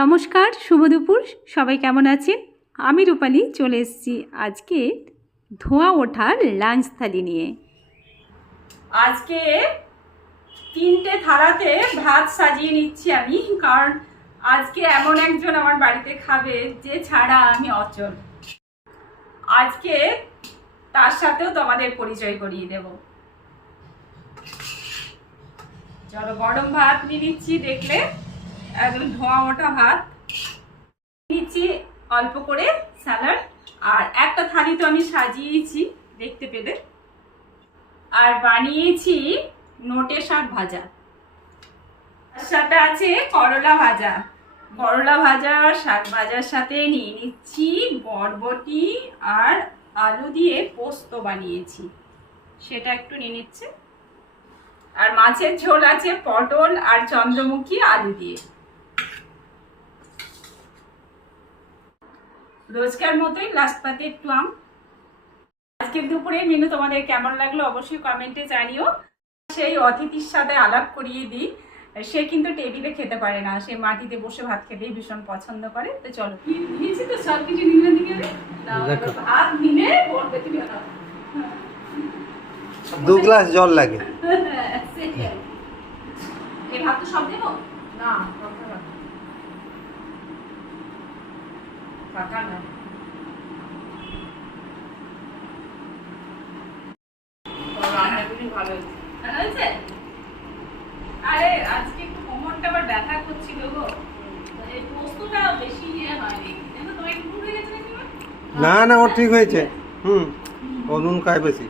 নমস্কার, শুভ দুপুর। সবাই কেমন আছেন? আমি রূপালী চলে এসেছি আজকে ধোঁয়া ওঠার লাঞ্চ থালি নিয়ে। আজকে 3টে থালাতে ভাত সাজিয়ে নিচ্ছি আমি, কারণ আজকে এমন একজন আমার বাড়িতে খাবে যে ছাড়া আমি অচল। আজকে তার সাথেও তোমাদের পরিচয় করিয়ে দেব। চলো, গরম ভাত নিয়ে নিচ্ছি, দেখলে একদম ধোঁয়া ওঠা ভাত নিচ্ছি, অল্প করে স্যালাড, আর একটা থালি তো আমি সাজিয়েছি দেখতে পেলে, আর বানিয়েছি নোটে শাক ভাজা, তার সাথে আছে করলা ভাজা। করলা ভাজা আর শাক ভাজার সাথে নিয়ে নিচ্ছি বরবটি আর আলু দিয়ে পোস্ত বানিয়েছি, সেটা একটু নিয়ে নিচ্ছে। আর মাছের ঝোল আছে পটল আর চন্দ্রমুখী আলু দিয়ে। রোজকার মতোই লাস্ট পাতে একটু আম। আজকের দুপুরের মেনু তোমাদের কেমন লাগলো অবশ্যই কমেন্টে জানিও। সেই অতিথির সাথে আলাপ করিয়ে দিই, সে কিন্তু টেবিলে খেতে পারে না, সে মাটিতে বসে ভাত খেতেই ভীষণ পছন্দ করে। তো চলো, নিয়েছি তো সব কিছু নিলে দিকে ভাত নিলে বলবে তুমি 2 গ্লাস জল লাগে। এই ভাত তো সব দেবো না, পাকা না। ভালো হয়েছে। আরে আজকে একটু কোমরটা আবার ব্যথা করছিল গো, এই পোস্তটা বেশি ইয়ে হয়নি, কিন্তু তোমার একটু হয়ে গেছে নাকি? না না, ও ঠিক হয়েছে। ও নুন খায় বেশি।